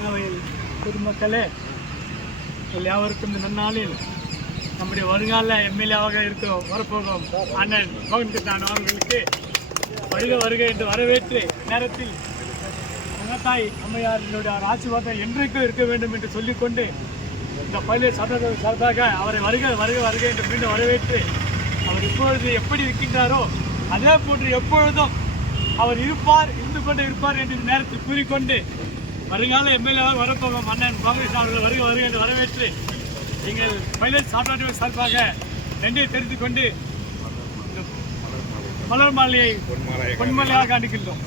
தங்கவயல் பொதுமக்களே, யாவருக்கும் இந்த நன்னாளில் நம்முடைய வருங்கால எம்எல்ஏவாக வரப்போகும் அண்ணன் மோகன் கிருஷ்ணன் அவர்களுக்கு வருக என்று வரவேற்று நேரத்தில் தங்கத்தாய் அம்மையாரினுடைய ஆசீர்வாதம் என்றைக்கும் இருக்க வேண்டும் என்று சொல்லிக்கொண்டு இந்த பயிலை சார்பாக அவரை வருக என்று மீண்டும் வரவேற்று அவர் இப்பொழுது எப்படி இருக்கின்றாரோ அதே போன்று எப்பொழுதும் அவர் இருந்து கொண்டு இருப்பார் என்று நேரத்தில் கூறிக்கொண்டு வருங்கால எம்எல்ஏவாக வரப்போகும் அண்ணன் மோகன் அவர்கள் வருக என்று வரவேற்று எங்கள் பைலட் சாப்ட்வேர் சார்பாக நன்றியை தெரிவித்துக் கொண்டு மலர் மாலையை பொன்மாலையாக அனுப்பிக்கின்றோம்.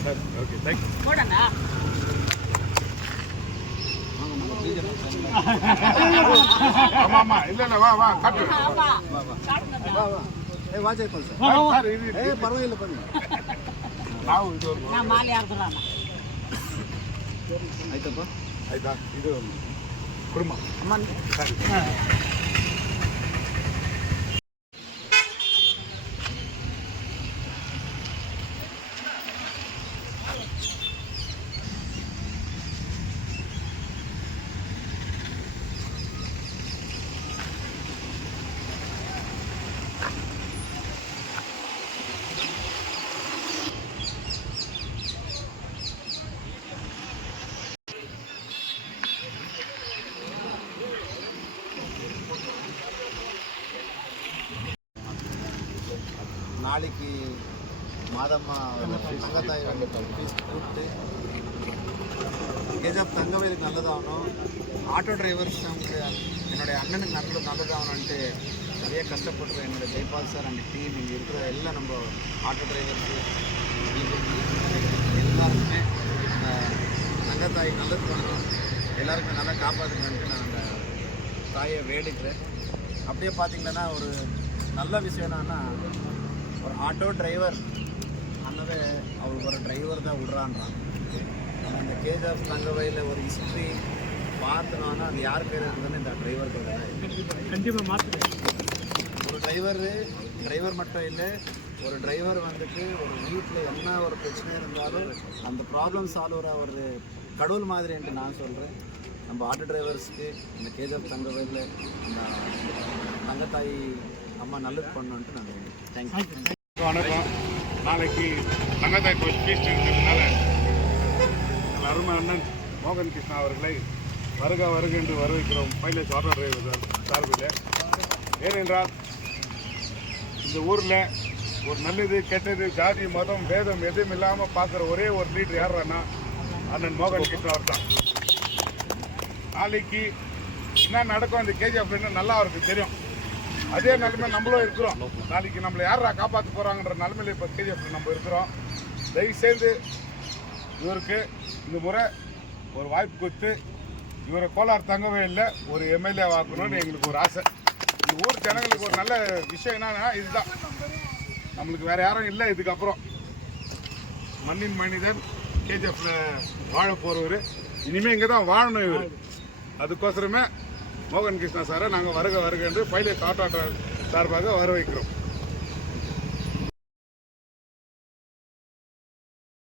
நாளைக்கு மாதம்மா தங்கத்தாய் ஃபீஸ் கூப்பிட்டு கேஜாப் தங்கவேலுக்கு நல்லதாகணும், ஆட்டோ டிரைவர்ஸ் நமக்கு என்னுடைய அண்ணனுக்கு நல்லதாகணுன்ட்டு நிறைய கஷ்டப்படுற என்னுடைய ஜெய்பால் சார் அந்த டீம் இங்கே இருக்கிற எல்லாம் நம்ம ஆட்டோ டிரைவர்ஸு எல்லாருக்குமே தங்கத்தாய் நல்லது பண்ணணும், எல்லாருக்கும் நல்லா காப்பாற்றுக்கணுன்ட்டு நான் அந்த தாயை வேடிக்கிறேன். அப்படியே பார்த்திங்கன்னா ஒரு நல்ல விஷயம் என்னன்னா, ஒரு ஆட்டோ டிரைவர் அண்ணவே அவர் ஒரு டிரைவர் தான் விடுறான்றான். அந்த கேஜாப் தங்கவயலில் ஒரு ஹிஸ்ட்ரி பார்த்தோன்னா அது யார் பேர் இருந்ததுன்னு இந்த டிரைவர் பேர் தான் கண்டிப்பாக மாற்றுறேன். ஒரு டிரைவர் மட்டும் இல்லை, ஒரு டிரைவர் வந்துட்டு ஒரு வீட்டில் என்ன ஒரு பிரச்சனை இருந்தாலும் அந்த ப்ராப்ளம் சால்வர் அவர் கடவுள் மாதிரின்ட்டு நான் சொல்கிறேன். நம்ம ஆட்டோ டிரைவர்ஸ்க்கு இந்த கேஜாப் தங்கவயலில் இந்த தங்கத்தாய் அம்மா நல்லது பண்ணணுன்ட்டு நான் தேங்க்யூ. வணக்கம். நாளைக்கு தங்கத்தாய் ஃபீஸ்ட் இருக்கிறதுனால அருமை அண்ணன் மோகன் கிருஷ்ணா அவர்களை வருக என்று வரவேற்கிறோம் பைலட் ஆட்டோ டிரைவர் சார்பில். ஏனென்றால் இந்த ஊரில் ஒரு நல்லது கெட்டது ஜாதி மதம் வேதம் எதுவும் இல்லாமல் பார்க்குற ஒரே ஒரு லீடர் யாருன்னா அண்ணன் மோகன் கிருஷ்ணா அவர் தான். நாளைக்கு என்ன நடக்கும் அந்த கேஜிஎஃப்ல நல்லா அவருக்கு தெரியும். அதே நிலைமை நம்மளும் இருக்கிறோம். நாளைக்கு நம்மளை யாரா காப்பாற்ற போகிறாங்கன்ற நிலைமையில் இப்போ கேஜிஎஃப்ல நம்ம இருக்கிறோம். தயவுசெய்து இவருக்கு இந்த முறை ஒரு வாய்ப்பு கொடுத்து இவரை கோலார் தங்கவேலில் ஒரு எம்எல்ஏ ஆக்கணும்னு எங்களுக்கு ஒரு ஆசை. இந்த ஊர் ஜனங்களுக்கு ஒரு நல்ல விஷயம் என்னன்னா இதுதான், நம்மளுக்கு வேறு யாரும் இல்லை. இதுக்கப்புறம் மண்ணின் மனிதன் கேஜிஎஃப்ல வாழ போகிறவர், இனிமேல் இங்கே தான் வாழணும் இவர். அதுக்கோசரமே மோகன் கிருஷ்ணா சாரை நாங்கள் வருக என்று பைலட் ஆட்டோ சார்பாக வர வைக்கிறோம்.